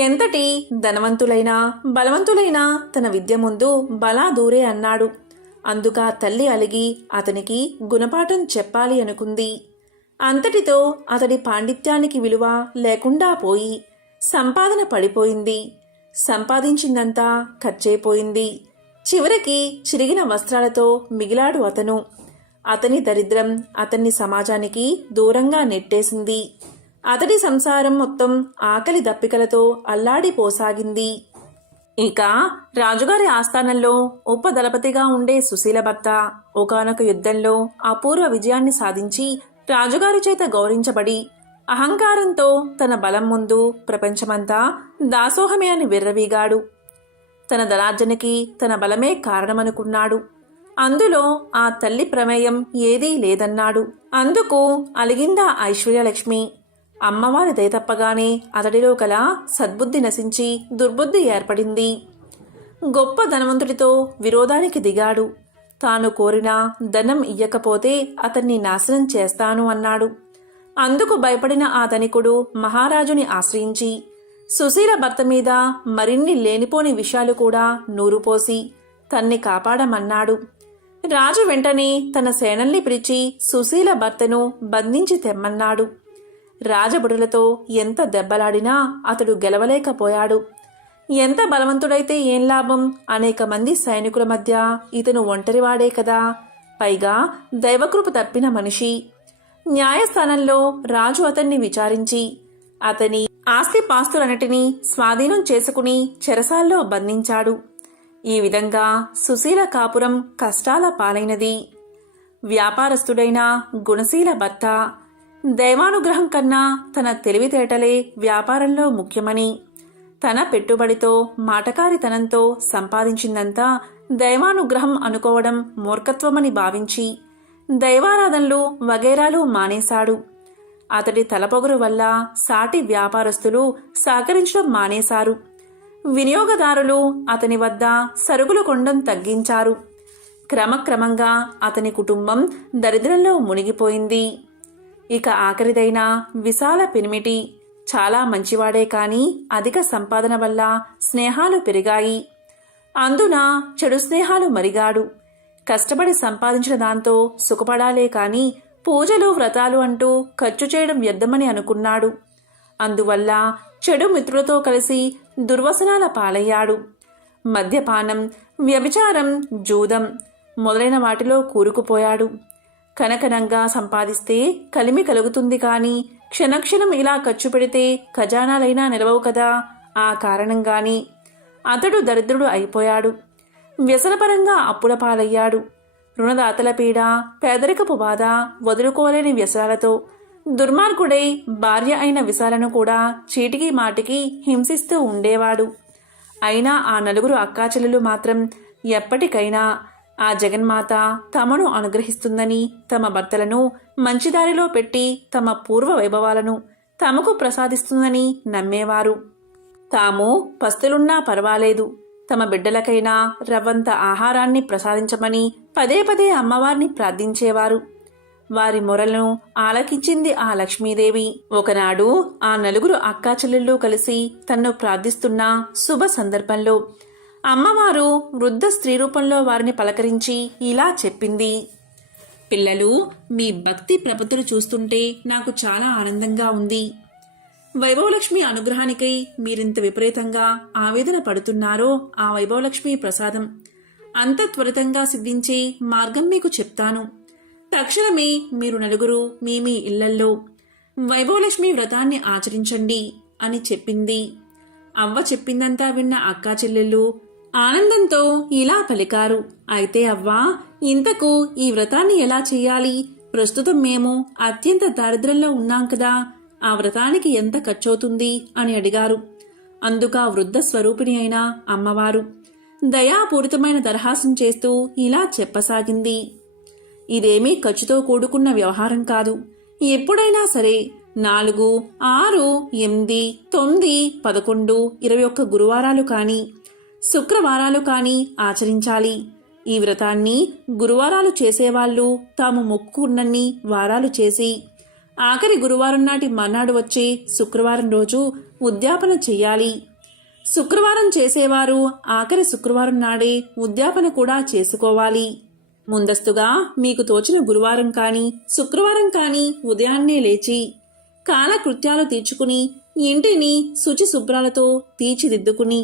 ఎంతటి ధనవంతులైనా బలవంతులైనా తన విద్య ముందు బలా దూరే అన్నాడు. అందుకా తల్లి అలిగి అతనికి గుణపాఠం చెప్పాలి అనుకుంది. అంతటితో అతడి పాండిత్యానికి విలువ లేకుండా పోయి సంపాదన పడిపోయింది. సంపాదించిందంతా ఖర్చయిపోయింది. చివరికి చిరిగిన వస్త్రాలతో మిగిలాడు అతను. అతని దరిద్రం అతన్ని సమాజానికి దూరంగా నెట్టేసింది. అతడి సంసారం మొత్తం ఆకలి దప్పికలతో అల్లాడిపోసాగింది. ఇక రాజుగారి ఆస్థానంలో ఉపదళపతిగా ఉండే సుశీల భర్త ఒకానొక యుద్ధంలో అపూర్వ విజయాన్ని సాధించి రాజుగారి చేత గౌరవించబడి అహంకారంతో తన బలం ముందు ప్రపంచమంతా దాసోహమే అని విర్రవీగాడు. తన ధనార్జనకి తన బలమే కారణమనుకున్నాడు. అందులో ఆ తల్లి ప్రమేయం ఏదీ లేదన్నాడు. అందుకు అలిగిందా ఐశ్వర్యలక్ష్మి. అమ్మవారి దయతప్పగానే అతడిలో కల సద్బుద్ధి నశించి దుర్బుద్ధి ఏర్పడింది. గొప్ప ధనవంతుడితో విరోధానికి దిగాడు. తాను కోరిన ధనం ఇయ్యకపోతే అతన్ని నాశనం చేస్తాను అన్నాడు. అందుకు భయపడిన ఆ ధనికుడు మహారాజుని ఆశ్రయించి సుశీల భర్త మీద మరిన్ని లేనిపోని విషయాలు కూడా నూరుపోసి తన్ని కాపాడమన్నాడు. రాజు వెంటనే తన సేనల్ని పిలిచి సుశీల భర్తను బంధించి తెమ్మన్నాడు. రాజభటులతో ఎంత దెబ్బలాడినా అతడు గెలవలేకపోయాడు. ఎంత బలవంతుడైతే ఏం లాభం? అనేక మంది సైనికుల మధ్య ఇతను ఒంటరివాడే కదా. పైగా దైవకృప తప్పిన మనిషి. న్యాయస్థానంలో రాజు అతన్ని విచారించి అతని ఆస్తిపాస్తులన్నిటినీ స్వాధీనం చేసుకుని చెరసాల్లో బంధించాడు. ఈ విధంగా సుశీల కాపురం కష్టాల పాలైనది. వ్యాపారస్తుడైన గుణశీల భర్త దైవానుగ్రహం కన్నా తన తెలివితేటలే వ్యాపారంలో ముఖ్యమని, తన పెట్టుబడితో మాటకారితనంతో సంపాదించిందంతా దైవానుగ్రహం అనుకోవడం మూర్ఖత్వమని భావించి దైవారాధనలు వగైరాలు మానేశాడు. అతడి తలపొగరు వల్ల సాటి వ్యాపారస్తులు సహకరించడం మానేశారు. వినియోగదారులు అతని వద్ద సరుకులు కొనడం తగ్గించారు. క్రమక్రమంగా అతని కుటుంబం దరిద్రంలో మునిగిపోయింది. ఇక ఆఖరిదైన విశాల పెనిమిటి చాలా మంచివాడే కాని అధిక సంపాదన వల్ల స్నేహాలు పెరిగాయి. అందున చెడు స్నేహాలు మరిగాడు. కష్టపడి సంపాదించిన దాంతో సుఖపడాలే కాని పూజలు వ్రతాలు అంటూ ఖర్చు చేయడం వ్యర్థమని అనుకున్నాడు. అందువల్ల చెడు మిత్రులతో కలిసి దుర్వసనాల పాలయ్యాడు. మద్యపానం, వ్యభిచారం, జూదం మొదలైన వాటిలో కూరుకుపోయాడు. కనకనంగా సంపాదిస్తే కలిమి కలుగుతుంది కాని క్షణక్షణం ఇలా ఖర్చు పెడితే ఖజానాలైనా నిలవవు కదా. ఆ కారణంగాని అతడు దరిద్రుడు అయిపోయాడు. వ్యసనపరంగా అప్పుల పాలయ్యాడు. రుణదాతల పీడ, పేదరికపు బాధ, వదులుకోలేని వ్యసనాలతో దుర్మార్గుడై భార్య అయిన విశాలను కూడా చీటికి మాటికి హింసిస్తూ ఉండేవాడు. అయినా ఆ నలుగురు అక్కాచెల్లెలు మాత్రం ఎప్పటికైనా ఆ జగన్మాత తమను అనుగ్రహిస్తుందని, తమ భర్తలను మంచిదారిలో పెట్టి తమ పూర్వ వైభవాలను తమకు ప్రసాదిస్తుందని నమ్మేవారు. తాము పస్తులున్నా పర్వాలేదు, తమ బిడ్డలకైనా రవ్వంత ఆహారాన్ని ప్రసాదించమని పదే పదే అమ్మవారిని ప్రార్థించేవారు. వారి మొరలను ఆలకించింది ఆ లక్ష్మీదేవి. ఒకనాడు ఆ నలుగురు అక్కాచెల్లెళ్ళు కలిసి తన్ను ప్రార్థిస్తున్న శుభ సందర్భంలో అమ్మవారు వృద్ధ స్త్రీ రూపంలో వారిని పలకరించి ఇలా చెప్పింది. పిల్లలు, మీ భక్తి ప్రపత్తులు చూస్తుంటే నాకు చాలా ఆనందంగా ఉంది. వైభవలక్ష్మి అనుగ్రహానికై మీరింత విపరీతంగా ఆవేదన పడుతున్నారో ఆ వైభవలక్ష్మి ప్రసాదం అంత త్వరితంగా సిద్ధించే మార్గం మీకు చెప్తాను. తక్షణమే మీరు నలుగురు మీ మీ ఇళ్లల్లో వైభవలక్ష్మి వ్రతాన్ని ఆచరించండి అని చెప్పింది. అవ్వ చెప్పిందంతా విన్న అక్కా చెల్లెళ్ళు ఆనందంతో ఇలా పలికారు. అయితే అవ్వా, ఇంతకు ఈ వ్రతాన్ని ఎలా చెయ్యాలి? ప్రస్తుతం మేము అత్యంత దారిద్ర్యంలో ఉన్నాం కదా, ఆ వ్రతానికి ఎంత ఖర్చవుతుంది అని అడిగారు. అందుకా వృద్ధ స్వరూపిణి అయిన అమ్మవారు దయాపూరితమైన దరహాసం చేస్తూ ఇలా చెప్పసాగింది. ఇదేమీ ఖర్చుతో కూడుకున్న వ్యవహారం కాదు. ఎప్పుడైనా సరే 4, 6, 8, 9, 11, 21 గురువారాలు కాని శుక్రవారాలు కాని ఆచరించాలి. ఈ వ్రతాన్ని గురువారాలు చేసేవాళ్లు తాము మొక్కుకున్నన్ని వారాలు చేసి ఆఖరి గురువారం నాటి మర్నాడు వచ్చే శుక్రవారం రోజు ఉద్యాపన చెయ్యాలి. శుక్రవారం చేసేవారు ఆఖరి శుక్రవారం నాడే ఉద్యాపన కూడా చేసుకోవాలి. ముందస్తుగా మీకు తోచిన గురువారం కానీ శుక్రవారం కానీ ఉదయాన్నే లేచి కాలకృత్యాలు తీర్చుకుని ఇంటిని శుచి శుభ్రాలతో తీర్చిదిద్దుకుని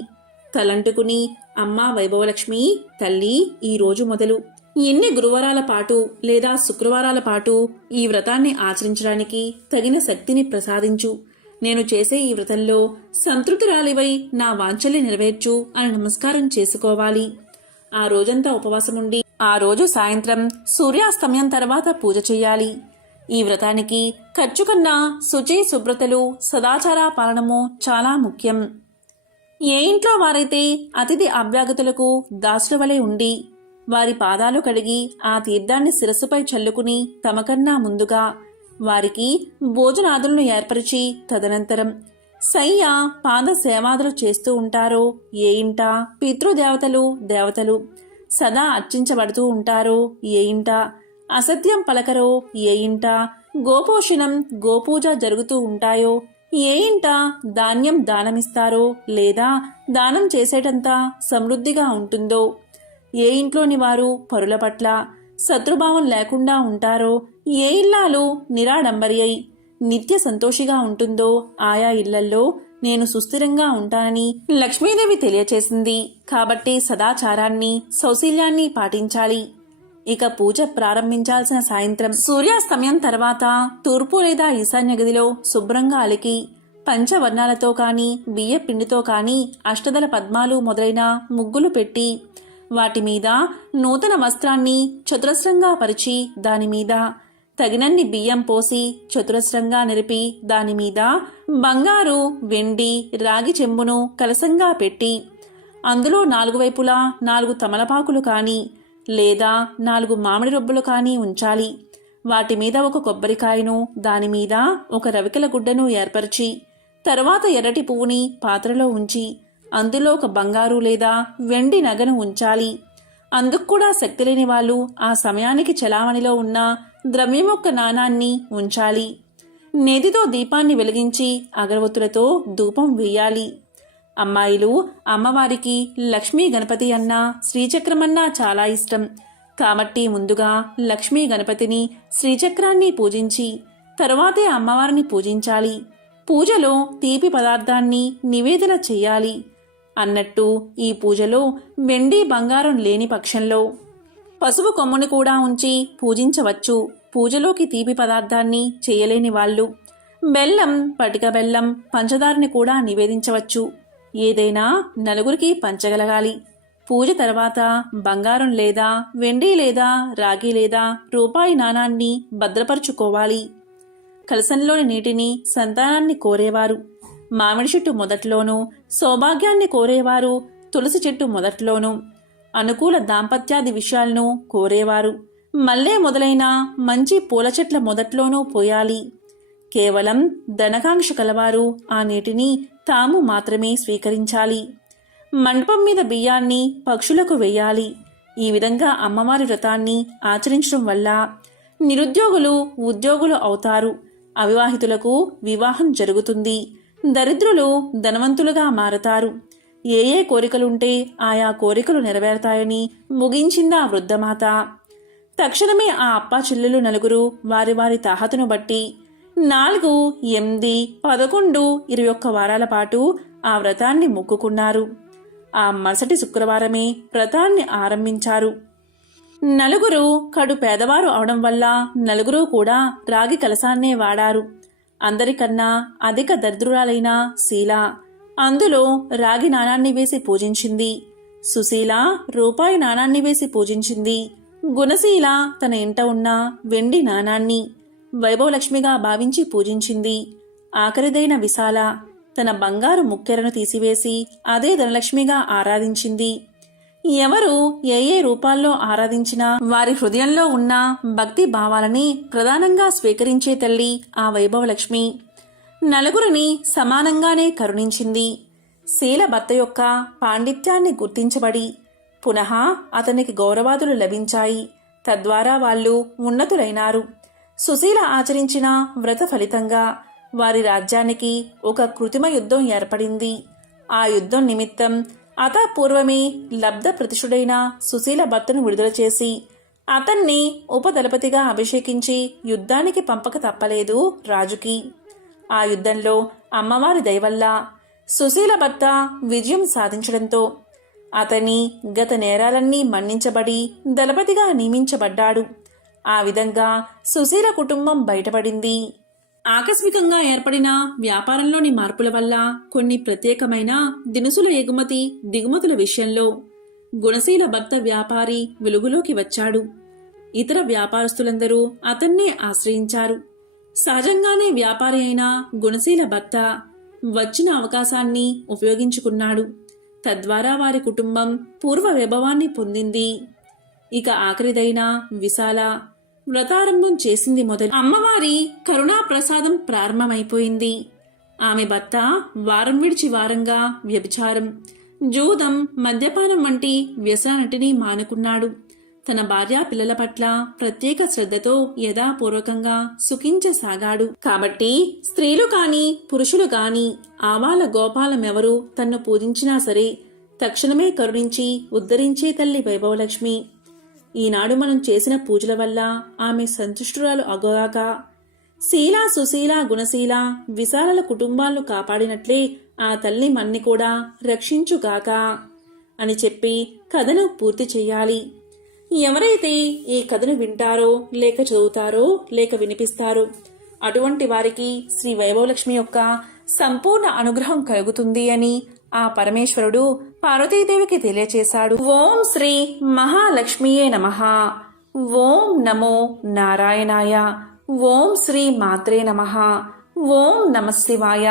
తలంటుకుని అమ్మా వైభవలక్ష్మి తల్లి ఈ రోజు మొదలు ఎన్ని గురువారాల పాటు లేదా శుక్రవారాల పాటు ఈ వ్రతాన్ని ఆచరించడానికి తగిన శక్తిని ప్రసాదించు. నేను చేసే ఈ వ్రతంలో సంతృప్తిరాలివై నా వాంఛల్ని నెరవేర్చు అని నమస్కారం చేసుకోవాలి. ఆ రోజంతా ఉపవాసముండి ఆ రోజు సాయంత్రం సూర్యాస్తమయం తర్వాత పూజ చెయ్యాలి. ఈ వ్రతానికి ఖర్చు కన్నా శుచి శుభ్రతలు సదాచార పాలనము చాలా ముఖ్యం. ఏ ఇంట్లో వారైతే అతిథి అభ్యాగతులకు దాసుల వలె ఉండి వారి పాదాలు కడిగి ఆ తీర్థాన్ని శిరస్సుపై చల్లుకుని తమకన్నా ముందుగా వారికి భోజనాదులను ఏర్పరిచి తదనంతరం శయ్య పాద సేవాదులు చేస్తూ ఉంటారో, ఏ ఇంట పితృదేవతలు దేవతలు సదా అర్చించబడుతూ ఉంటారో, ఏ ఇంట అసత్యం పలకరో, ఏ ఇంట గోపోషణం గోపూజ జరుగుతూ ఉంటాయో, ఏ ఇంట ధాన్యం దానమిస్తారో లేదా దానం చేసేటంత సమృద్ధిగా ఉంటుందో, ఏ ఇంట్లోని వారు పరుల పట్ల శత్రుభావం లేకుండా ఉంటారో, ఏ ఇల్లాలు నిరాడంబరి అయి నిత్య సంతోషిగా ఉంటుందో ఆయా ఇళ్లల్లో నేను సుస్థిరంగా ఉంటానని లక్ష్మీదేవి తెలియచేసింది. కాబట్టి సదాచారాన్ని సౌశీల్యాన్ని పాటించాలి. ఇక పూజ ప్రారంభించాల్సిన సాయంత్రం సూర్యాస్తమయం తర్వాత తూర్పు లేదా ఈశాన్య గదిలో శుభ్రంగా అలికి పంచవర్ణాలతో కాని బియ్య పిండితో కాని అష్టదళ పద్మాలు మొదలైన ముగ్గులు పెట్టి వాటి మీద నూతన వస్త్రాన్ని చతురస్రంగా పరిచి దానిమీద తగినన్ని బియ్యం పోసి చతురస్రంగా నిలిపి దానిమీద బంగారు వెండి రాగి చెంబును కలసంగా పెట్టి అందులో 4 వైపులా 4 తమలపాకులు కాని లేదా 4 మామిడి రొబ్బులు కాని ఉంచాలి. వాటి మీద ఒక కొబ్బరికాయను దానిమీద ఒక రవికల గుడ్డను ఏర్పరిచి తర్వాత ఎర్రటి పువ్వుని పాత్రలో ఉంచి అందులో ఒక బంగారు లేదా వెండి నగను ఉంచాలి. అందుకు కూడా శక్తి లేని వాళ్ళు ఆ సమయానికి చలామణిలో ఉన్న ద్రవ్యమొక్క నాణాన్ని ఉంచాలి. నేతితో దీపాన్ని వెలిగించి అగరవత్తులతో ధూపం వేయాలి. అమ్మాయిలు అమ్మవారికి లక్ష్మీ గణపతి అన్నా శ్రీచక్రమన్నా చాలా ఇష్టం. కాబట్టి ముందుగా లక్ష్మీ గణపతిని శ్రీచక్రాన్ని పూజించి తరువాతే అమ్మవారిని పూజించాలి. పూజలో తీపి పదార్థాన్ని నివేదన చెయ్యాలి. అన్నట్టు ఈ పూజలో వెండి బంగారం లేని పక్షంలో పసుపు కొమ్ముని కూడా ఉంచి పూజించవచ్చు. పూజలోకి తీపి పదార్థాన్ని చేయలేని వాళ్ళు బెల్లం, పటిక బెల్లం, పంచదారని కూడా నివేదించవచ్చు. ఏదైనా నలుగురికి పంచగలగాలి. పూజ తర్వాత బంగారం లేదా వెండి లేదా రాగి లేదా రూపాయి నాణాన్ని భద్రపరుచుకోవాలి. కలశంలోని నీటిని సంతానాన్ని కోరేవారు మామిడి చెట్టు మొదట్లోనూ, సౌభాగ్యాన్ని కోరేవారు తులసి చెట్టు మొదట్లోనూ, అనుకూల దాంపత్యాది విషయాలను కోరేవారు మల్లె మొదలైన మంచి పూల చెట్ల మొదట్లోనూ పోయాలి. కేవలం ధనకాంక్ష కలవారు ఆ నీటిని తాము మాత్రమే స్వీకరించాలి. మండపం మీద బియ్యాన్ని పక్షులకు వేయాలి. ఈ విధంగా అమ్మవారి వ్రతాన్ని ఆచరించడం వల్ల నిరుద్యోగులు ఉద్యోగులు అవుతారు. అవివాహితులకు వివాహం జరుగుతుంది. దరిద్రులు ధనవంతులుగా మారతారు. ఏ ఏ కోరికలుంటే ఆయా కోరికలు నెరవేరతాయని ముగించిందా వృద్ధమాత. తక్షణమే ఆ అప్పా చెల్లెలు నలుగురు వారి వారి తాహతును బట్టి 4, 8, 11, 21 వారాల పాటు ఆ వ్రతాన్ని మొక్కుకున్నారు. ఆ మరుసటి శుక్రవారమే వ్రతాన్ని ఆరంభించారు. నలుగురు కడు పేదవారు అవడం వల్ల నలుగురు కూడా రాగి కలశాన్నే వాడారు. అందరికన్నా అధిక దరిద్రురాలైన శీల అందులో రాగి నాణాన్ని వేసి పూజించింది. సుశీల రూపాయి నాణాన్ని వేసి పూజించింది. గుణశీల తన ఇంట ఉన్న వెండి నాణాన్ని వైభవలక్ష్మిగా భావించి పూజించింది. ఆఖరిదైన విశాల తన బంగారు ముక్కెరను తీసివేసి అదే ధనలక్ష్మిగా ఆరాధించింది. ఎవరు ఏ ఏ రూపాల్లో ఆరాధించినా వారి హృదయంలో ఉన్న భక్తి భావాలని ప్రధానంగా స్వీకరించే తల్లి ఆ వైభవలక్ష్మి. నలుగురిని సమానంగానే కరుణించింది. శీల భర్త యొక్క పాండిత్యాన్ని గుర్తించబడి పునః అతనికి గౌరవాదులు లభించాయి. తద్వారా వాళ్ళు ఉన్నతులైనారు. సుశీల ఆచరించిన వ్రత ఫలితంగా వారి రాజ్యానికి ఒక కృత్రిమ యుద్ధం ఏర్పడింది. ఆ యుద్ధం నిమిత్తం అతపూర్వమే లబ్ధ ప్రతిష్ఠుడైన సుశీల భర్తను విడుదల చేసి అతన్ని ఉపదళపతిగా అభిషేకించి యుద్ధానికి పంపక తప్పలేదు రాజుకి. ఆ యుద్ధంలో అమ్మవారి దయవల్ల సుశీల భర్త విజయం సాధించడంతో అతని గత నేరాలన్నీ మన్నించబడి దళపతిగా నియమించబడ్డాడు. ఆ విధంగా సుశీల కుటుంబం బయటపడింది. ఆకస్మికంగా ఏర్పడిన వ్యాపారంలోని మార్పుల వల్ల కొన్ని ప్రత్యేకమైన దినుసుల ఎగుమతి దిగుమతుల విషయంలో గుణశీల భర్త వ్యాపారి వెలుగులోకి వచ్చాడు. ఇతర వ్యాపారస్తులందరూ అతన్నే ఆశ్రయించారు. సహజంగానే వ్యాపారి అయిన గుణశీల భర్త వచ్చిన అవకాశాన్ని ఉపయోగించుకున్నాడు. తద్వారా వారి కుటుంబం పూర్వ వైభవాన్ని పొందింది. ఇక ఆఖరిదైన విశాల వ్రతారంభం చేసింది మొదలు. అమ్మవారి కరుణా ప్రసాదం ప్రారంభమైపోయింది. ఆమె భర్త వారం విడిచి వారంగా వ్యభిచారం, జూదం, మద్యపానం వంటి వ్యసనాన్నిటినీ మానుకున్నాడు. తన భార్యా పిల్లల పట్ల ప్రత్యేక శ్రద్ధతో యథాపూర్వకంగా సుఖించసాగాడు. కాబట్టి స్త్రీలు కాని పురుషులు కాని ఆవాల గోపాలమెవరూ తన్ను పూజించినా సరే తక్షణమే కరుణించి ఉద్ధరించే తల్లి వైభవలక్ష్మి. ఈనాడు మనం చేసిన పూజల వల్ల ఆమె సంతుష్టురాలు అగోగాక శీల, సుశీల, గుణశీల, విశాలల కుటుంబాలను కాపాడినట్లే ఆ తల్లి మన్ని కూడా రక్షించుగాక అని చెప్పి కథను పూర్తి చెయ్యాలి. ఎవరైతే ఈ కథను వింటారో లేక చదువుతారో లేక వినిపిస్తారో అటువంటి వారికి శ్రీ వైభవలక్ష్మి యొక్క సంపూర్ణ అనుగ్రహం కలుగుతుంది అని ఆ పరమేశ్వరుడు పార్వతీదేవికి తెలియచేశాడు. ఓం శ్రీ మహాలక్ష్మియే నమః. ఓం నమో నారాయణాయ. ఓం శ్రీ మాత్రే నమః. ఓం నమః శివాయ.